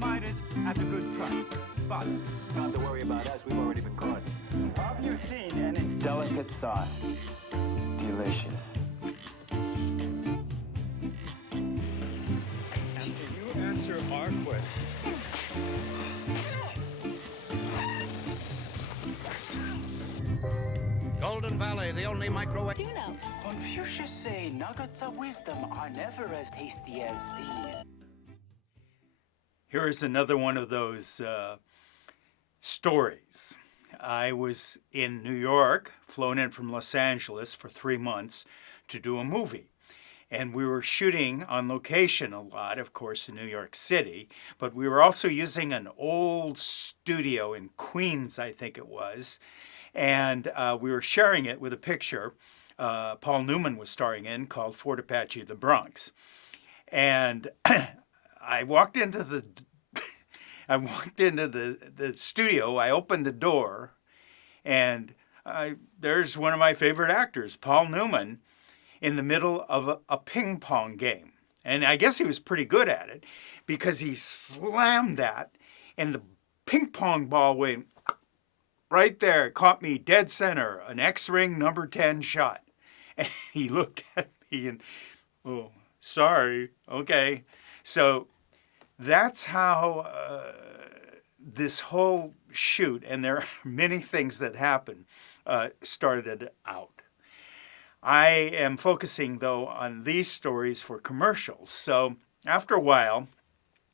mine is at a good price. But Not to worry about us, we've already been caught. have you seen any Delicate sauce. Delicious. And can you answer our question? Golden Valley, the only microwave. Do you know? Confucius say nuggets of wisdom are never as tasty as these. Here is another one of those stories. I was in New York, flown in from Los Angeles for 3 months to do a movie. And we were shooting on location a lot, of course, in New York City, but we were also using an old studio in Queens, I think it was, and we were sharing it with a picture Paul Newman was starring in called Fort Apache, the Bronx. And I walked into the studio, I opened the door, and there's one of my favorite actors, Paul Newman, in the middle of a ping pong game. And I guess he was pretty good at it because he slammed that and the ping pong ball went right there. It caught me dead center, an X-ring number 10 shot. And he looked at me and, oh, sorry, okay. So that's how this whole shoot, and there are many things that happen, started out. I am focusing, though, on these stories for commercials. So after a while,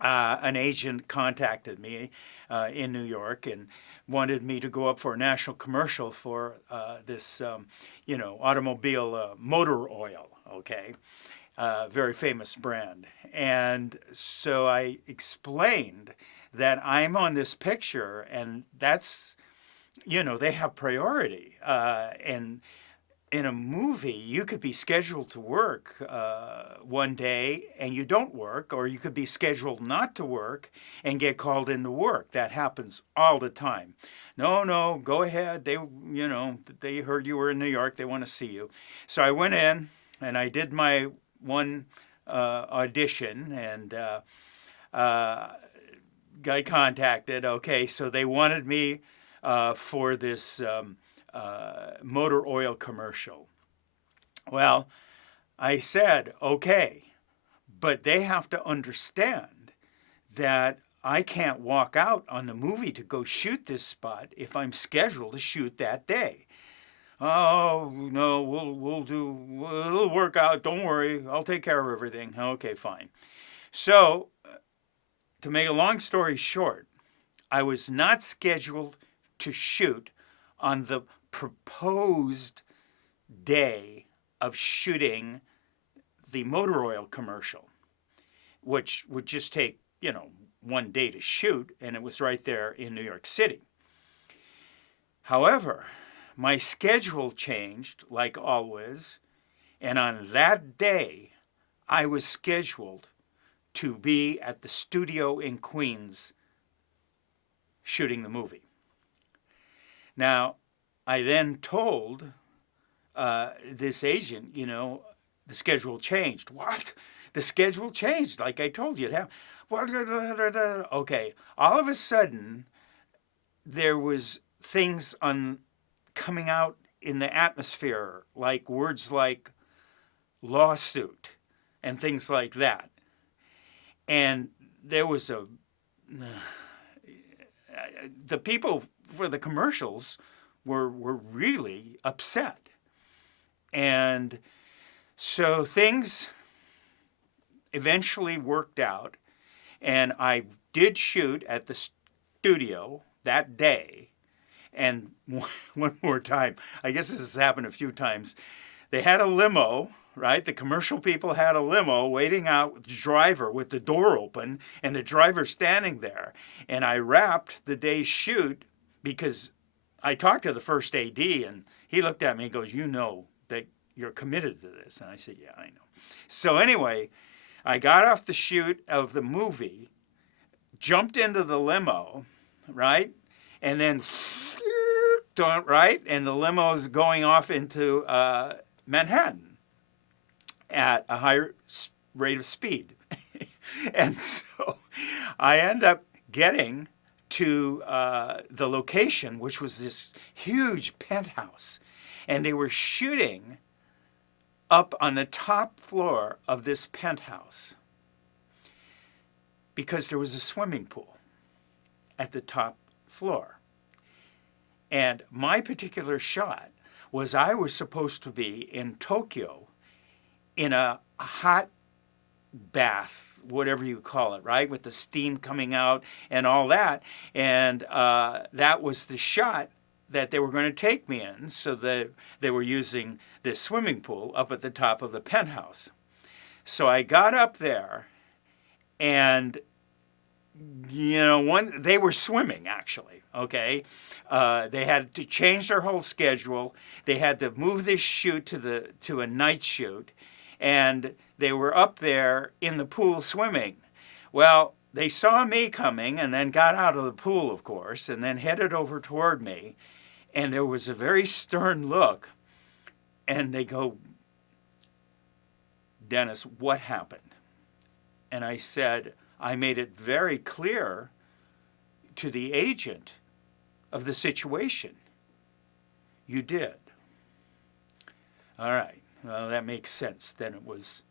an agent contacted me in New York and wanted me to go up for a national commercial for this, automobile motor oil, okay? Very famous brand. And so I explained that I'm on this picture, and that's, they have priority. And in a movie, you could be scheduled to work one day and you don't work, or you could be scheduled not to work and get called into work. That happens all the time. No, go ahead. They heard you were in New York. They want to see you. So I went in and I did my one audition, and got contacted. Okay, so they wanted me for this motor oil commercial. Well, I said, okay, but they have to understand that I can't walk out on the movie to go shoot this spot if I'm scheduled to shoot that day. Oh, no, it'll work out. Don't worry. I'll take care of everything. Okay, fine. So, to make a long story short, I was not scheduled to shoot on the proposed day of shooting the motor oil commercial, which would just take, 1 day to shoot, and it was right there in New York City. However, my schedule changed, like always, and on that day, I was scheduled to be at the studio in Queens shooting the movie. Now, I then told this agent, the schedule changed. What? The schedule changed, like I told you. Okay, all of a sudden, there was things coming out in the atmosphere, like words like lawsuit and things like that. And there was the people for the commercials were really upset. And so things eventually worked out, and I did shoot at the studio that day. And one more time, I guess this has happened a few times, they had a limo, right? The commercial people had a limo waiting out with the driver with the door open and the driver standing there. And I wrapped the day's shoot because I talked to the first AD, and he looked at me and goes, that you're committed to this. And I said, yeah, I know. So anyway, I got off the shoot of the movie, jumped into the limo, right? And then, right? And the limo's going off into Manhattan at a higher rate of speed. And so I end up getting to the location, which was this huge penthouse. And they were shooting up on the top floor of this penthouse because there was a swimming pool at the top floor. And my particular shot was I was supposed to be in Tokyo in a hot bath, whatever you call it, right? With the steam coming out and all that. And that was the shot that they were going to take me in. So that they were using this swimming pool up at the top of the penthouse. So I got up there and, you know, they were swimming actually, okay? They had to change their whole schedule. They had to move this shoot to a night shoot. And they were up there in the pool swimming. Well, they saw me coming and then got out of the pool, of course, and then headed over toward me. And there was a very stern look. And they go, "Dennis, what happened?" And I said, I made it very clear to the agent of the situation. "You did." All right. Well, that makes sense. Then it was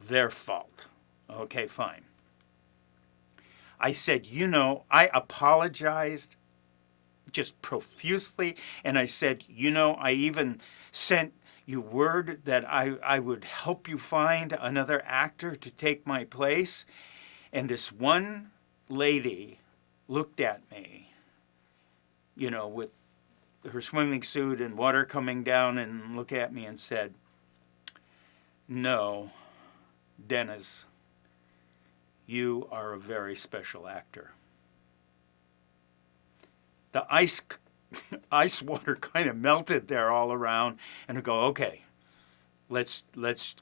their fault. Okay, fine. I said, you know, I apologized just profusely. And I said, you know, I even sent you word that I would help you find another actor to take my place. And this one lady looked at me, you know, with her swimming suit and water coming down, and looked at me and said, "No, Dennis, you are a very special actor." The ice water kind of melted there all around, and I go, "Okay, let's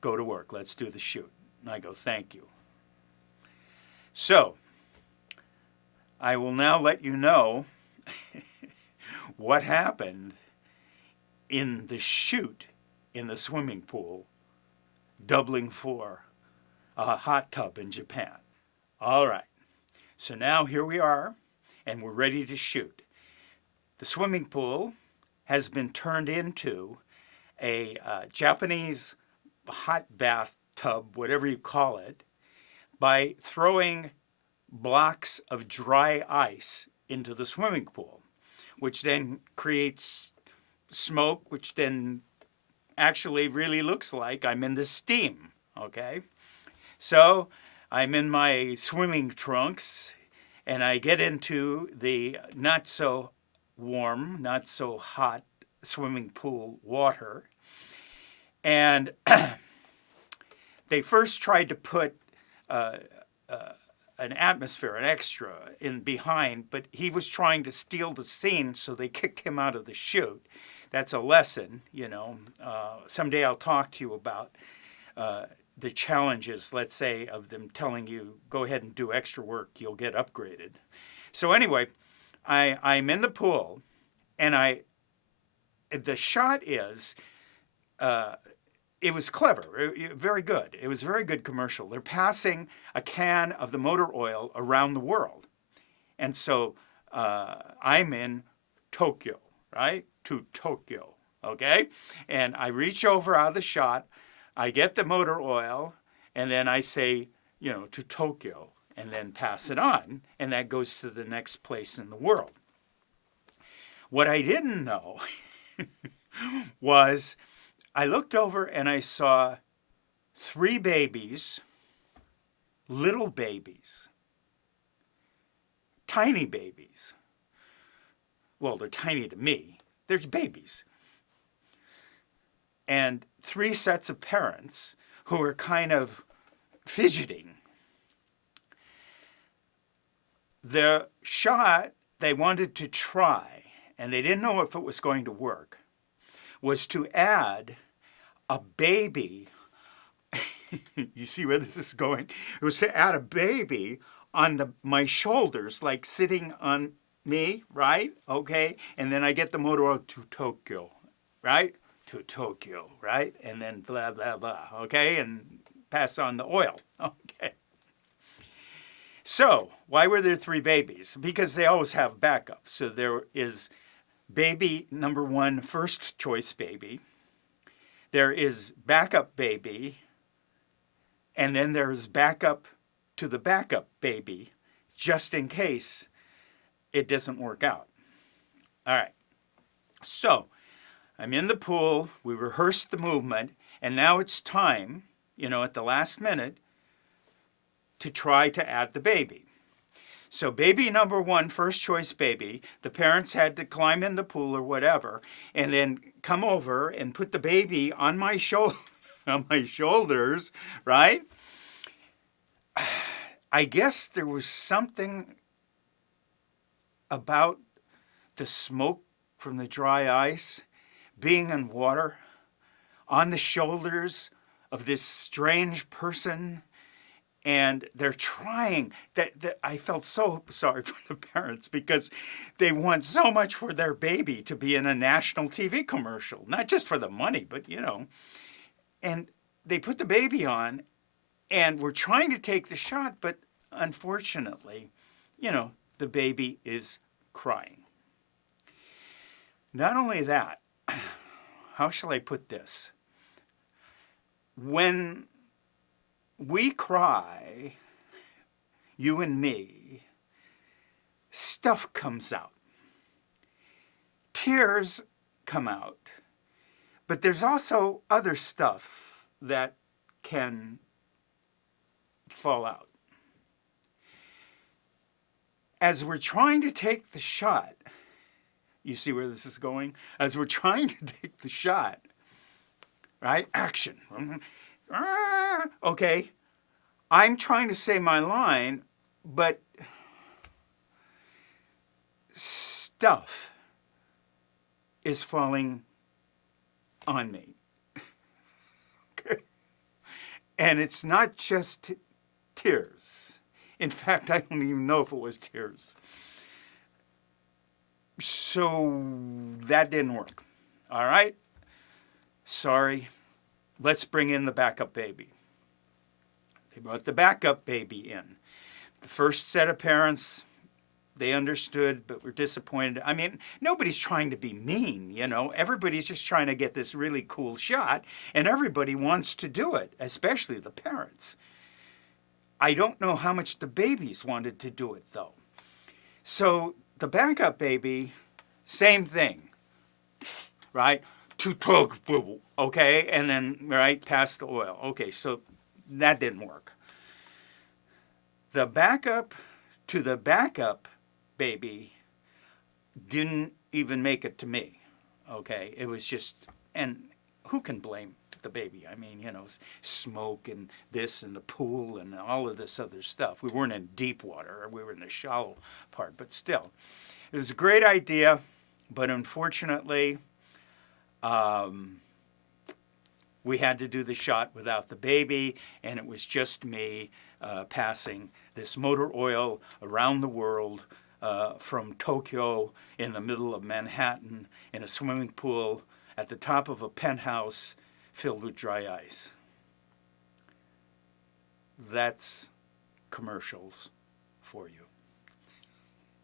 go to work. Let's do the shoot." And I go, "Thank you." So I will now let you know what happened in the shoot in the swimming pool, doubling for a hot tub in Japan. All right, so now here we are, and we're ready to shoot. The swimming pool has been turned into a Japanese hot bath tub, whatever you call it, by throwing blocks of dry ice into the swimming pool, which then creates smoke, which then actually really looks like I'm in the steam, okay? So I'm in my swimming trunks, and I get into the not so warm, not so hot swimming pool water. And they first tried to put an atmosphere, an extra, in behind, but he was trying to steal the scene, so they kicked him out of the shoot. That's a lesson, you know. Someday I'll talk to you about the challenges, let's say, of them telling you, go ahead and do extra work, you'll get upgraded. So anyway, I'm in the pool, and the shot is, it was clever, very good. It was a very good commercial. They're passing a can of the motor oil around the world. And so I'm in Tokyo, right? To Tokyo, okay? And I reach over out of the shot, I get the motor oil, and then I say, you know, to Tokyo, and then pass it on, and that goes to the next place in the world. What I didn't know was I looked over and I saw 3 babies, little babies, tiny babies. Well, they're tiny to me. They're babies. And 3 sets of parents who are kind of fidgeting. The shot they wanted to try, and they didn't know if it was going to work, was to add a baby. You see where this is going? It was to add a baby on my shoulders, like sitting on me, right? Okay, and then I get the motor oil to Tokyo, right? To Tokyo, right? And then blah, blah, blah, okay? And pass on the oil, okay? So, why were there 3 babies? Because they always have backups. So there is baby number 1, first choice baby. There is backup baby. And then there's backup to the backup baby, just in case it doesn't work out. All right. So, I'm in the pool. We rehearsed the movement. And now it's time, at the last minute, to try to add the baby. So baby number 1, first choice baby, the parents had to climb in the pool or whatever, and then come over and put the baby on my on my shoulders, right? I guess there was something about the smoke from the dry ice being in water on the shoulders of this strange person. And they're trying, that I felt so sorry for the parents because they want so much for their baby to be in a national TV commercial, not just for the money, but, And they put the baby on and we're trying to take the shot, but unfortunately, the baby is crying. Not only that, how shall I put this? When we cry, you and me, stuff comes out. Tears come out. But there's also other stuff that can fall out. As we're trying to take the shot, you see where this is going? As we're trying to take the shot, right? Action. Okay, I'm trying to say my line, but stuff is falling on me. Okay. And it's not just tears. In fact, I don't even know if it was tears. So that didn't work. All right? Sorry. Let's bring in the backup baby. They brought the backup baby in. The first set of parents, they understood but were disappointed. I mean, nobody's trying to be mean, Everybody's just trying to get this really cool shot, and everybody wants to do it, especially the parents. I don't know how much the babies wanted to do it, though. So the backup baby, same thing, right? Okay, and then, right, pass the oil. Okay, so that didn't work. The backup to the backup baby didn't even make it to me, okay? It was just, and who can blame the baby? I mean, smoke and this and the pool and all of this other stuff. We weren't in deep water. We were in the shallow part, but still. It was a great idea, but unfortunately, we had to do the shot without the baby, and it was just me passing this motor oil around the world from Tokyo in the middle of Manhattan in a swimming pool at the top of a penthouse filled with dry ice. That's commercials for you.